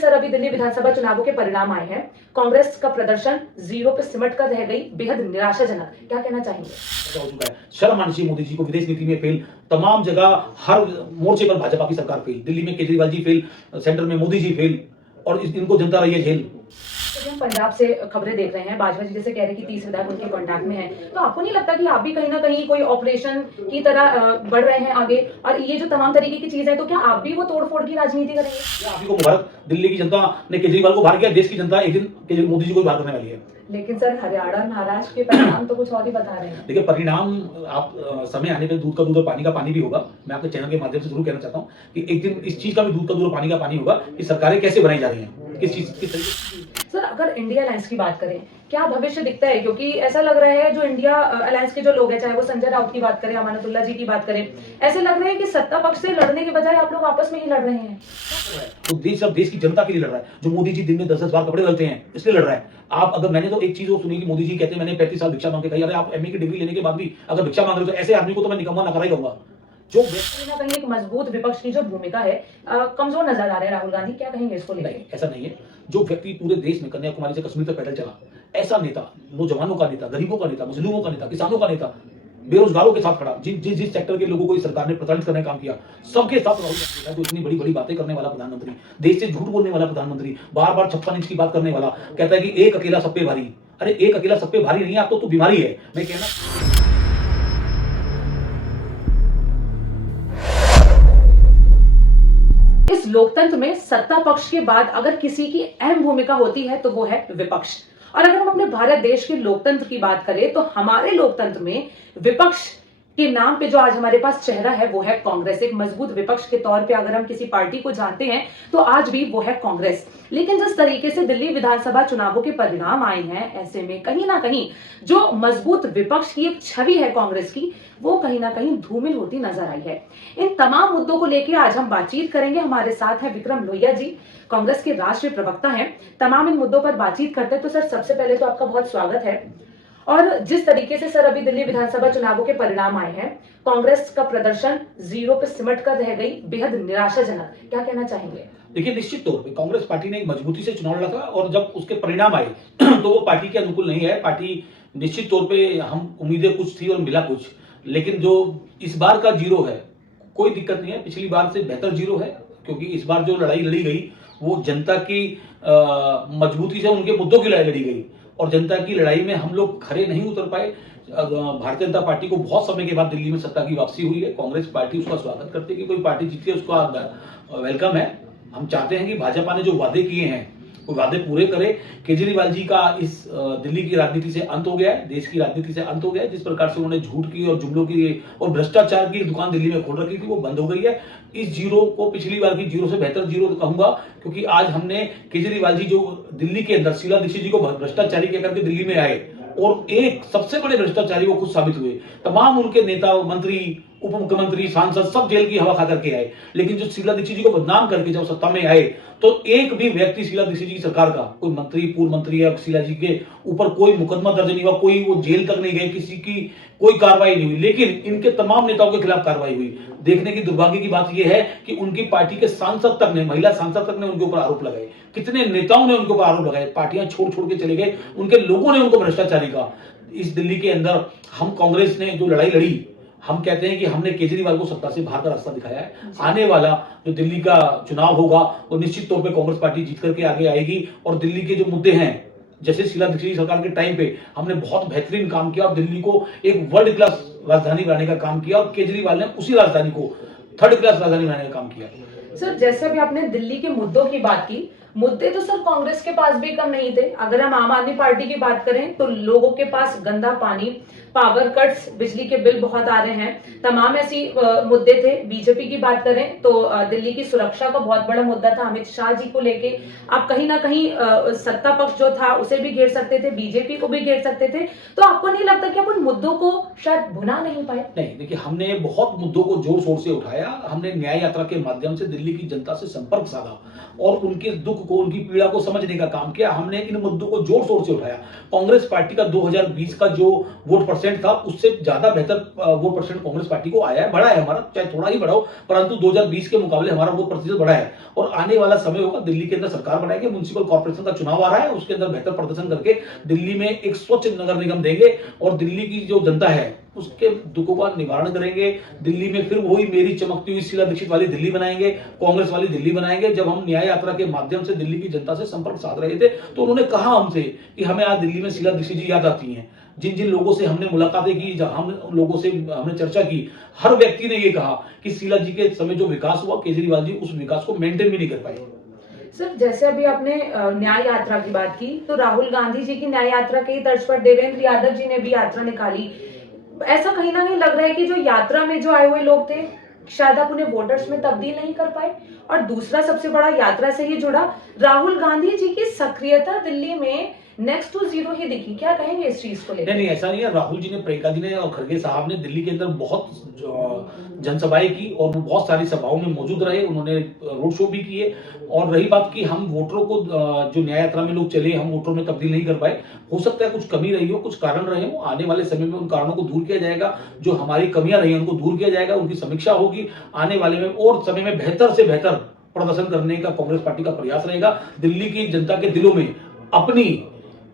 Sir अभी दिल्ली विधानसभा चुनावों के परिणाम आए हैं। कांग्रेस का प्रदर्शन जीरो पे सिमट कर रह गई, बेहद निराशाजनक। क्या कहना चाहेंगे? हो चुका है। शर्म आनी चाहिए मोदी जी को। विदेश नीति में फेल, तमाम जगह हर मोर्चे पर भाजपा की सरकार फेल। दिल्ली में केजरीवाल जी फेल, सेंटर में मोदी जी फेल, और इनको जनता रही है झेल। हम पंजाब से खबरें देख रहे हैं, बाजवा जी जैसे कह रहे हैं कि 30 विधायक उनके कांटेक्ट में हैं, तो आपको नहीं लगता कि आप भी कहीं ना कहीं कोई ऑपरेशन की तरह बढ़ रहे हैं आगे, और ये जो तमाम तरीके की चीजें हैं, तो क्या आप भी वो तोड़फोड़ की राजनीति करेंगे? आप ही को मुबारक, दिल्ली की जनता ने केजरीवाल को बाहर किया, देश की जनता एक दिन मोदी जी को बाहर करने वाली है। लेकिन सर हरियाणा महाराष्ट्र के परिणाम तो कुछ और ही बता रहे हैं। देखिए, परिणाम आप समय आने पर दूध का दूध और पानी का पानी भी होगा। मैं आपके चैनल के माध्यम से जरूर कहना चाहता हूँ कि एक दिन इस चीज का भी दूध का दूध और पानी का पानी होगा कि सरकारें कैसे बनाई जा रही हैं, किस चीज किस तरीके। सर अगर इंडिया अलायंस की बात करें, क्या भविष्य दिखता है? क्योंकि ऐसा लग रहा है जो इंडिया अलायंस के जो लोग हैं, चाहे वो संजय राउत की बात करें, अमानतुल्लाह जी की बात करें, ऐसे लग रहा है कि सत्ता पक्ष से लड़ने के बजाय आप लोग आपस में ही लड़ रहे हैं। तो देश की जनता के लिए लड़ रहा है। जो मोदी जी दिन में 10-10 बार कपड़े बदलते हैं, इसलिए लड़ रहा है। आप अगर मैंने तो एक चीज वो सुनी कि मोदी जी कहते हैं मैंने 35 साल भिक्षा मांग के खाई। अरे आप एमए की डिग्री लेने के बाद भी अगर भिक्षा मांग रहे हो तो ऐसे आदमी को तो मैं निकम्मा नकारा ही कहूंगा। जो कहीं ना कहीं एक मजबूत विपक्ष की जो भूमिका है, कमजोर नजर आ रहा है राहुल गांधी, क्या कहेंगे इसको लेकर? नहीं, ऐसा नहीं है। जो व्यक्ति पूरे देश में कन्याकुमारी से कश्मीर तक पैदल चला, ऐसा नेता, नौजवानों का नेता, गरीबों का नेता, मुस्लिमों का नेता, किसानों का नेता, बेरोजगारों के साथ खड़ा, जिस सेक्टर के लोगों को इस सरकार ने प्रताड़ित करने का काम किया, सबके साथ राहुल गांधी। जो इतनी बड़ी बड़ी बातें करने वाला प्रधानमंत्री, देश से झूठ बोलने वाला प्रधानमंत्री, बार बार 56 इंच की बात करने वाला, कहता है कि एक अकेला सब पे भारी। अरे एक अकेला सब पे भारी नहीं है, आप तो बीमारी है। मैं कहना इस लोकतंत्र में सत्ता पक्ष के बाद अगर किसी की अहम भूमिका होती है तो वो है विपक्ष। और अगर हम अपने भारत देश के लोकतंत्र की बात करें तो हमारे लोकतंत्र में विपक्ष के नाम पे जो आज हमारे पास चेहरा है वो है कांग्रेस। एक मजबूत विपक्ष के तौर पे अगर हम किसी पार्टी को जानते हैं तो आज भी वो है कांग्रेस। लेकिन जिस तरीके से दिल्ली विधानसभा चुनावों के परिणाम आए हैं, ऐसे में कहीं ना कहीं जो मजबूत विपक्ष की एक छवि है कांग्रेस की, वो कहीं ना कहीं धूमिल होती नजर आई है। इन तमाम मुद्दों को लेकर आज हम बातचीत करेंगे। हमारे साथ है विक्रम लोहिया जी, कांग्रेस के राष्ट्रीय प्रवक्ता हैं। तमाम इन मुद्दों पर बातचीत करते हैं। तो सर सबसे पहले तो आपका बहुत स्वागत है। और जिस तरीके से सर अभी दिल्ली विधानसभा चुनावों के परिणाम आए हैं, कांग्रेस का प्रदर्शन जीरो पे सिमट कर रह गई, बेहद निराशाजनक। क्या कहना चाहेंगे? देखिए, निश्चित तौर पे कांग्रेस पार्टी ने एक मजबूती से चुनाव लड़ा था, और जब उसके परिणाम आए तो वो पार्टी के अनुकूल नहीं है। पार्टी निश्चित तौर पे, हम उम्मीदें कुछ थी और मिला कुछ, लेकिन जो इस बार का जीरो है, कोई दिक्कत नहीं है, पिछली बार से बेहतर जीरो है। क्योंकि इस बार जो लड़ाई लड़ी गई वो जनता की मजबूती से, उनके मुद्दों की लड़ाई लड़ी गई, और जनता की लड़ाई में हम लोग खड़े नहीं उतर पाए। भारतीय जनता पार्टी को बहुत समय के बाद दिल्ली में सत्ता की वापसी हुई है। कांग्रेस पार्टी उसका स्वागत करती है कि कोई पार्टी जीती है, उसका वेलकम है। हम चाहते हैं कि भाजपा ने जो वादे किए हैं वो वादे पूरे करे। केजरीवाल जी का इस दिल्ली की राजनीति से अंत हो गया है, देश की राजनीति से अंत हो गया है। जिस प्रकार से उन्होंने झूठ की और जुमलों की और भ्रष्टाचार की दुकान दिल्ली में खोल रखी थी, वो बंद हो गई है। इस जीरो को पिछली बार की जीरो से बेहतर जीरो कहूंगा, क्योंकि आज हमने केजरीवाल जी जो दिल्ली के अंदर शीला दीक्षित जी को भ्रष्टाचारी कहकर के दिल्ली में आए, और एक सबसे बड़े भ्रष्टाचारी वो खुद साबित हुए। तमाम उनके नेता, मंत्री, उप मुख्यमंत्री, सांसद सब जेल की हवा खा करके आए। लेकिन जो शीला दीक्षित जी को बदनाम करके जब सत्ता में आए, तो एक भी व्यक्ति शीला दीक्षित जी की सरकार का, कोई मंत्री, पूर्व मंत्री या शीला जी के ऊपर कोई मुकदमा दर्ज नहीं हुआ, कोई वो जेल तक नहीं गए, किसी की कोई कार्रवाई नहीं हुई। लेकिन इनके तमाम नेताओं के खिलाफ कार्रवाई हुई। देखने की दुर्भाग्य की बात यह है कि उनकी पार्टी के सांसद तक ने, महिला सांसद तक ने उनके ऊपर आरोप लगाए। कितने नेताओं ने उनके ऊपर आरोप लगाए, पार्टियां छोड़ छोड़ के चले गए, उनके लोगों ने उनको भ्रष्टाचारी कहा। इस दिल्ली के अंदर हम कांग्रेस ने जो लड़ाई लड़ी, हम कहते हैं कि हमने केजरीवाल को सत्ता से बाहर का रास्ता दिखाया है। आने वाला जो दिल्ली का चुनाव होगा वो निश्चित तौर पे कांग्रेस पार्टी जीत करके आगे आएगी। और दिल्ली के जो मुद्दे हैं, जैसे शीला दीक्षित सरकार के टाइम पे हमने बहुत बेहतरीन काम किया और दिल्ली को एक वर्ल्ड क्लास राजधानी बनाने का काम किया, और केजरीवाल ने उसी राजधानी को थर्ड क्लास राजधानी बनाने का काम किया। सर जैसे भी आपने दिल्ली के मुद्दों की बात की, मुद्दे तो सर कांग्रेस के पास भी कम नहीं थे। अगर हम आम आदमी पार्टी की बात करें तो लोगों के पास गंदा पानी, पावर कट्स, बिजली के बिल बहुत आ रहे हैं, तमाम ऐसी मुद्दे थे। बीजेपी की बात करें तो दिल्ली की सुरक्षा का बहुत बड़ा मुद्दा था, अमित शाह जी को लेके। आप कहीं ना कहीं सत्ता पक्ष जो था उसे भी घेर सकते थे, बीजेपी को भी घेर सकते थे। तो आपको नहीं लगता कि आप उन मुद्दों को शायद भुना नहीं पाए? नहीं, देखिए, हमने बहुत मुद्दों को जोर शोर से उठाया। हमने न्याय यात्रा के माध्यम से दिल्ली की जनता से संपर्क साधा और उनके दुख को, उनकी पीड़ा को समझने का काम किया। हमने इन मुद्दों को जोर शोर से उठाया। कांग्रेस पार्टी का 2020 का जो वोट परसेंट था उससे ज्यादा बेहतर वोट परसेंट कांग्रेस पार्टी को आया है, बढ़ा है हमारा, चाहे थोड़ा ही बढ़ा हो, परंतु 2020 के मुकाबले हमारा वोट प्रतिशत बढ़ा है। और आने वाला समय होगा, दिल्ली के अंदर सरकार बनाएंगे, म्युनिसिपल कॉर्पोरेशन का चुनाव आ रहा है, उसके अंदर बेहतर प्रदर्शन करके दिल्ली में एक स्वच्छ नगर निगम देंगे और दिल्ली की जो जनता है उसके दुखों का निवारण करेंगे। दिल्ली में फिर वही मेरी चमकती हुई शीला दीक्षित वाली दिल्ली बनाएंगे, कांग्रेस वाली दिल्ली बनाएंगे। जब हम न्याय यात्रा के माध्यम से दिल्ली की जनता से संपर्क साध रहे थे तो उन्होंने कहा हमसे कि हमें आज दिल्ली में शीला दीक्षित जी याद आती हैं। जिन जिन लोगों से हमने मुलाकातें की, हम लोगों से हमने चर्चा की, हर व्यक्ति ने ये कहा कि शीला जी के समय जो विकास हुआ, केजरीवाल जी उस विकास को मेंटेन भी नहीं कर पाए। सर, जैसे अभी आपने न्याय यात्रा की बात की, तो राहुल गांधी जी की न्याय यात्रा की तर्ज पर देवेंद्र यादव जी ने भी यात्रा निकाली। ऐसा कहीं ना कहीं लग रहा है कि जो यात्रा में जो आए हुए लोग थे, शायद आप उन्हें वोटर्स में तब्दील नहीं कर पाए। और दूसरा सबसे बड़ा यात्रा से ही जुड़ा, राहुल गांधी जी की सक्रियता दिल्ली में नेक्स्ट टू जीरो ही दिखी। क्या कहेंगे इस चीज को लेकर? नहीं, ऐसा नहीं है। राहुल जी ने, प्रियंका जी ने और खड़गे साहब ने दिल्ली के अंदर बहुत जनसभाएं की और वो बहुत सारी सभाओं में मौजूद रहे, उन्होंने रोड शो भी किए। और रही बात कि हम वोटरों को, जो न्याय यात्रा में लोग चले, हम वोटरों में तब्दील नहीं कर पाए, हो सकता है कुछ कमी रही हो, कुछ कारण रहे हो। आने वाले समय में उन कारणों को दूर किया जाएगा, जो हमारी कमियां रही उनको दूर किया जाएगा, उनकी समीक्षा होगी। आने वाले में और समय में बेहतर से बेहतर प्रदर्शन करने का कांग्रेस पार्टी का प्रयास रहेगा। दिल्ली की जनता के दिलों में अपनी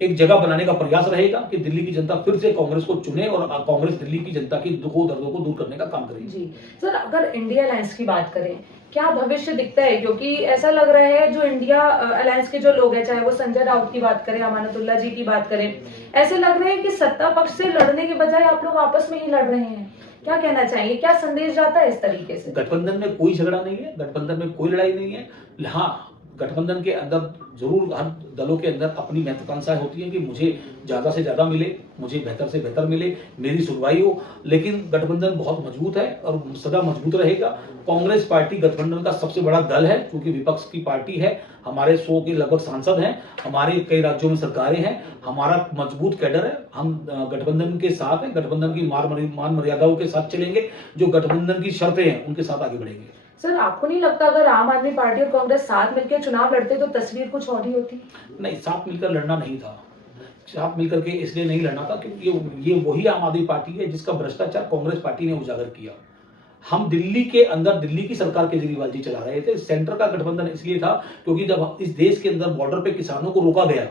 एक जगह बनाने का प्रयास रहेगा कि दिल्ली की जनता फिर से कांग्रेस को चुने और कांग्रेस दिल्ली की जनता की दुखों दर्दों को दूर करने का काम करेगी। जी सर, अगर इंडिया अलायंस की बात करें, क्या भविष्य दिखता है? क्योंकि ऐसा लग रहा है जो इंडिया अलायंस के जो लोग हैं, चाहे वो संजय राउत की बात करें, अमानतुल्लाह जी की बात करें, ऐसे लग रहे हैं कि सत्ता पक्ष से लड़ने के बजाय आप लोग आपस में ही लड़ रहे हैं। क्या कहना चाहिए? क्या संदेश जाता है इस तरीके से? गठबंधन में कोई झगड़ा नहीं है, गठबंधन में कोई लड़ाई नहीं है। हाँ, गठबंधन के अंदर जरूर हर दलों के अंदर अपनी महत्वाकांक्षाएं होती है कि मुझे ज्यादा से ज्यादा मिले, मुझे बेहतर से बेहतर मिले, मेरी सुनवाई हो। लेकिन गठबंधन बहुत मजबूत है और सदा मजबूत रहेगा। कांग्रेस पार्टी गठबंधन का सबसे बड़ा दल है, क्योंकि विपक्ष की पार्टी है। हमारे 100 के लगभग सांसद हैं, हमारे कई राज्यों में सरकारें हैं, हमारा मजबूत कैडर है। हम गठबंधन के साथ हैं, गठबंधन की मान मर्यादाओं के साथ चलेंगे, जो गठबंधन की शर्तें हैं उनके साथ आगे बढ़ेंगे। सर, आपको नहीं लगता अगर आम आदमी पार्टी और कांग्रेस साथ मिलकर चुनाव लड़ते तो तस्वीर कुछ और ही होती? नहीं, साथ मिलकर लड़ना नहीं था। साथ मिलकर के इसलिए नहीं लड़ना था क्योंकि ये वही आम आदमी पार्टी है जिसका भ्रष्टाचार कांग्रेस पार्टी ने उजागर किया। हम दिल्ली के अंदर दिल्ली की सरकार केजरीवाल जी चला रहे थे। सेंटर का गठबंधन इसलिए था क्योंकि जब इस देश के अंदर बॉर्डर पे किसानों को रोका गया,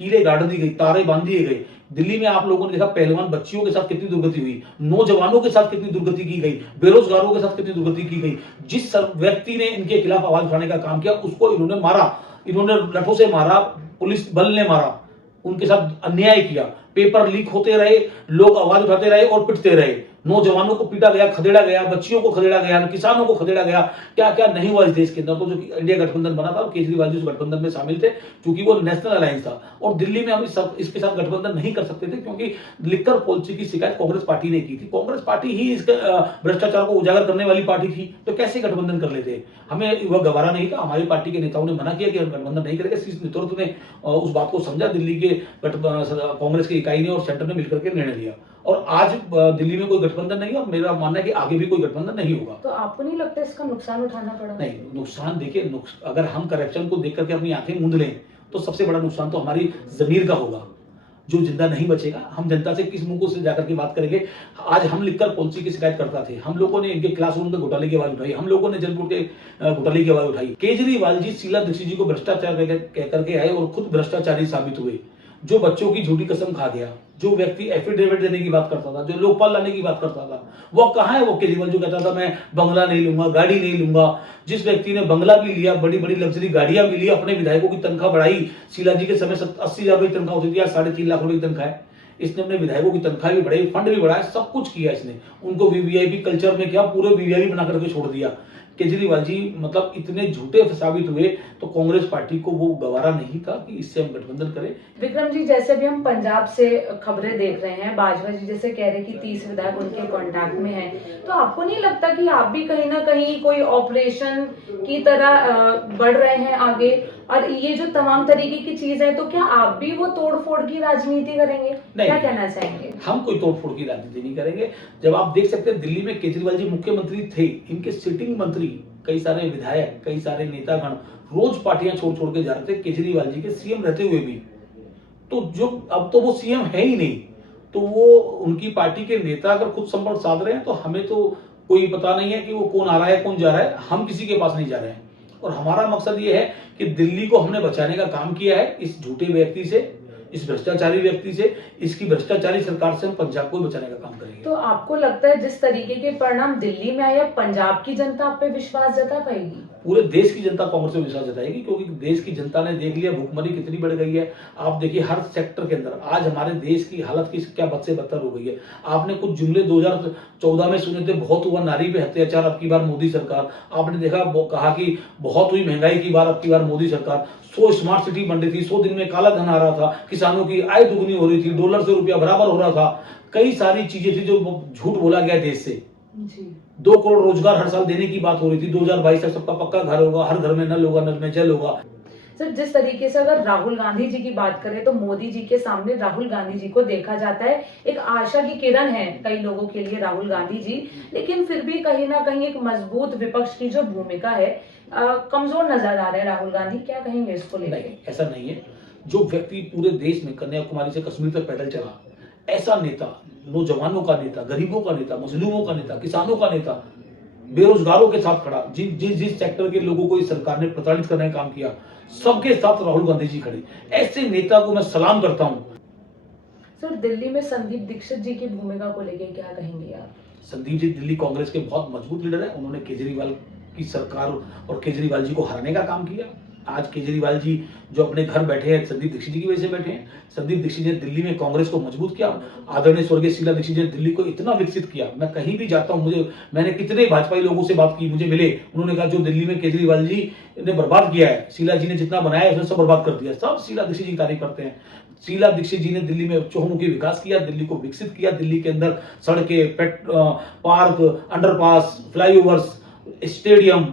कीले गाड़ दी गई, तारे बांध दिए गए। दिल्ली में आप लोगों ने देखा पहलवान बच्चियों के साथ कितनी दुर्गति हुई, नौजवानों के साथ कितनी दुर्गति की गई, बेरोजगारों के साथ कितनी दुर्गति की गई। जिस व्यक्ति ने इनके खिलाफ आवाज उठाने का काम किया उसको इन्होंने मारा, इन्होंने लठों से मारा, पुलिस बल ने मारा, उनके साथ अन्याय किया। पेपर लीक होते रहे, लोग आवाज उठाते रहे और पिटते रहे। नौजवानों को पीटा गया, खदेड़ा गया, बच्चियों को खदेड़ा गया, किसानों को खदेड़ा गया। क्या क्या नहीं हुआ इस देश के अंदर। तो जो इंडिया गठबंधन बना था, केजरीवाल जी उस गठबंधन में शामिल थे क्योंकि वो नेशनल अलायंस था। और दिल्ली में हम इसके साथ गठबंधन नहीं कर सकते थे क्योंकि लिकर पॉलिसी की शिकायत कांग्रेस पार्टी ने की थी। कांग्रेस पार्टी ही इसके भ्रष्टाचार को उजागर करने वाली पार्टी थी, तो कैसे गठबंधन कर लेते। हमें वह गवारा नहीं था। हमारी पार्टी के नेताओं ने मना किया कि हम गठबंधन नहीं करेंगे। शीर्ष नेतृत्व ने उस बात को समझा, दिल्ली के कांग्रेस की इकाई ने और सेंटर ने मिलकर के निर्णय लिया और आज दिल्ली में कोई गठबंधन नहीं है और मेरा मानना है कि आगे भी कोई गठबंधन नहीं होगा। तो आपको नहीं लगता इसका नुकसान उठाना पड़ा? नहीं, नुकसान देखिए, अगर हम करप्शन को देख करके अपनी आंखें मूंद लें तो सबसे बड़ा नुकसान तो हमारी जमीर का होगा, जो जिंदा नहीं बचेगा। हम जनता से किस मुंह को से जाकर के बात करेंगे। आज हम लिखकर पॉलिसी की शिकायत करता थे, हम लोगों ने इनके क्लासरूम के घोटाले की आवाज उठाई, हम लोगों ने जलपुर के घोटाले की आवाज उठाई। केजरीवाल जी शीला दीक्षित जी को भ्रष्टाचार कह करके आए और खुद भ्रष्टाचारी साबित हुए। जो बच्चों की झूठी कसम खा गया, जो व्यक्ति एफिडेविट देने की बात करता था, जो लोकपाल लाने की बात करता था, वो कहाँ है? वो केजरीवाल जो कहता था मैं बंगला नहीं लूंगा, गाड़ी नहीं लूंगा। जिस व्यक्ति ने बंगला भी लिया, बड़ी बड़ी लग्जरी गाड़ियां भी ली, अपने विधायकों की तनख्वाह बढ़ाई। शीला जी के समय 80,000 रुपए की तनख्वाह होती थी, आज 3.5 लाख रुपए की तनख्वाह है। इसने अपने विधायकों की तनख्वाह भी बढ़ाई, फंड भी बढ़ाया, सब कुछ किया इसने। उनको वीवीआईपी कल्चर में क्या पूरे वीवीआईपी बना करके छोड़ दिया। केजरीवाल जी मतलब इतने झूठे साबित हुए तो कांग्रेस पार्टी को वो गवारा नहीं था कि इससे हम गठबंधन करें। विक्रम जी, जैसे भी हम पंजाब से खबरें देख रहे हैं, बाजवा जी जैसे कह रहे कि 30 विधायक उनके कांटेक्ट में हैं, तो आपको नहीं लगता कि आप भी कहीं ना कहीं कोई ऑपरेशन की तरह बढ़ रहे हैं आगे? और ये जो तमाम तरीके की चीजें हैं, तो क्या आप भी वो तोड़फोड़ की राजनीति करेंगे? क्या कहना चाहेंगे? हम कोई तोड़फोड़ की राजनीति नहीं करेंगे। जब आप देख सकते हैं दिल्ली में केजरीवाल जी मुख्यमंत्री थे, इनके सिटिंग मंत्री, कई सारे विधायक, कई सारे नेतागण रोज पार्टियां छोड़ छोड़ के जा रहे थे केजरीवाल जी के सीएम रहते हुए भी। तो जो अब तो वो सीएम है ही नहीं, तो वो उनकी पार्टी के नेता अगर खुद संपर्क साध रहे हैं तो हमें तो कोई पता नहीं है कि वो कौन आ रहा है कौन जा रहा है, हम किसी के पास नहीं जा रहे हैं। और हमारा मकसद ये है कि दिल्ली को हमने बचाने का काम किया है इस झूठे व्यक्ति से, इस भ्रष्टाचारी व्यक्ति से, इसकी भ्रष्टाचारी सरकार से हम पंजाब को बचाने का काम करेंगे। तो आपको लगता है जिस तरीके के परिणाम दिल्ली में आए, पंजाब की जनता आप पे विश्वास जता पाएगी? पूरे देश की जनता कांग्रेस पे विश्वास जताएगी, क्योंकि देश की जनता ने देख लिया भूखमरी कितनी बढ़ गई है। आप देखिए हर सेक्टर के अंदर आज हमारे देश की हालत की क्या बद से बदतर हो गई है। आपने कुछ जुमले 2014 में सुने थे, बहुत हुआ नारी पे अत्याचार, अब की बार मोदी सरकार। आपने देखा कहा कि बहुत हुई महंगाई की बार, अब की बार मोदी सरकार। 100 स्मार्ट सिटी बन रही थी, 100 दिन में काला धन आ रहा था, किसानों की आय दुगनी हो रही थी, डॉलर से रुपया बराबर हो रहा था। कई सारी चीजें थी जो झूठ बोला गया देश से। जी। 2 करोड़ रोजगार हर साल देने की बात हो रही थी। 2022 तक सबका पक्का घर होगा, हर घर में नल होगा, नल में जल होगा। सर, जिस तरीके से अगर राहुल गांधी जी की बात करें तो मोदी जी के सामने राहुल गांधी जी को देखा जाता है एक आशा की किरण है कई लोगों के लिए राहुल गांधी जी, लेकिन फिर भी कहीं ना कहीं एक मजबूत विपक्ष की जो भूमिका है कमजोर नजर आ रहा है राहुल गांधी। क्या कहेंगे इसको लेकर? नहीं, ऐसा नहीं है। जो व्यक्ति पूरे देश में कन्याकुमारी से कश्मीर तक पैदल चला, ऐसा नेता, नौजवानों का नेता, गरीबों का नेता, मजलूमों का नेता, किसानों का नेता, बेरोजगारों के साथ खड़ा, जिस सेक्टर के लोगों को इस सरकार ने प्रताड़ित करने का काम किया, सबके साथ राहुल गांधी जी खड़े। ऐसे नेता को मैं सलाम करता हूं। सर, दिल्ली में संदीप दीक्षित जी की भूमिका को लेकर क्या कहेंगे आप? संदीप जी दिल्ली कांग्रेस के बहुत मजबूत लीडर हैं। उन्होंने केजरीवाल की सरकार और केजरीवाल जी को हराने का काम किया। आज केजरीवाल जी जो अपने घर बैठे हैं, संदीप दीक्षित जी की वजह से बैठे हैं। संदीप दीक्षित ने दिल्ली में कांग्रेस को मजबूत किया। आदरणीय स्वर्गीय शीला दीक्षित जी ने दिल्ली को इतना विकसित किया। मैं कहीं भी जाता हूं, मैंने कितने भाजपाई लोगों से बात की, मुझे मिले, उन्होंने कहा जो दिल्ली में केजरीवाल जी ने बर्बाद किया है, शीला जी ने जितना बनाया उसने सब बर्बाद कर दिया। सब शीला दीक्षित जी की तारीफ करते हैं। शीला दीक्षित जी ने दिल्ली में चहुमुखी विकास किया, दिल्ली को विकसित किया। दिल्ली के अंदर सड़कें, पार्क, अंडरपास, फ्लाईओवर्स, स्टेडियम,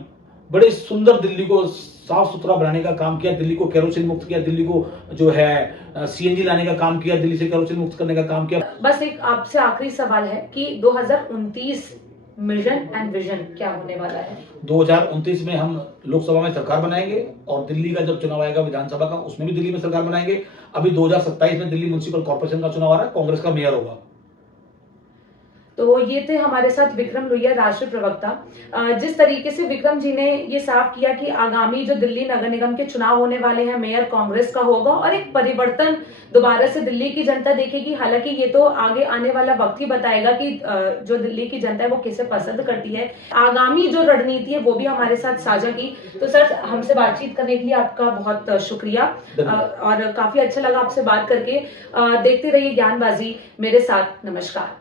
बड़े सुंदर दिल्ली को साफ सुथरा बनाने का काम किया। दिल्ली को केरोसिन मुक्त किया, दिल्ली को जो है सीएनजी लाने का काम किया, दिल्ली से केरोसिन मुक्त करने का काम किया। बस एक आपसे आखिरी सवाल है कि 2029 मिशन एंड विजन क्या होने वाला है? 2029 में हम लोकसभा में सरकार बनाएंगे और दिल्ली का जब चुनाव आएगा विधानसभा का, उसमें भी दिल्ली में सरकार बनाएंगे। अभी 2027 में दिल्ली म्युनिसिपल कॉर्पोरेशन का चुनाव आ रहा है, कांग्रेस का मेयर होगा। तो ये थे हमारे साथ विक्रम लोहिया, राष्ट्रीय प्रवक्ता। जिस तरीके से विक्रम जी ने ये साफ किया कि आगामी जो दिल्ली नगर निगम के चुनाव होने वाले हैं, मेयर कांग्रेस का होगा और एक परिवर्तन दोबारा से दिल्ली की जनता देखेगी। हालांकि ये तो आगे आने वाला वक्त ही बताएगा कि जो दिल्ली की जनता है वो किसे पसंद करती है। आगामी जो रणनीति है वो भी हमारे साथ साझा की। तो सर, हमसे बातचीत करने के लिए आपका बहुत शुक्रिया और काफी अच्छा लगा आपसे बात करके। देखते रहिए ज्ञानबाजी मेरे साथ। नमस्कार।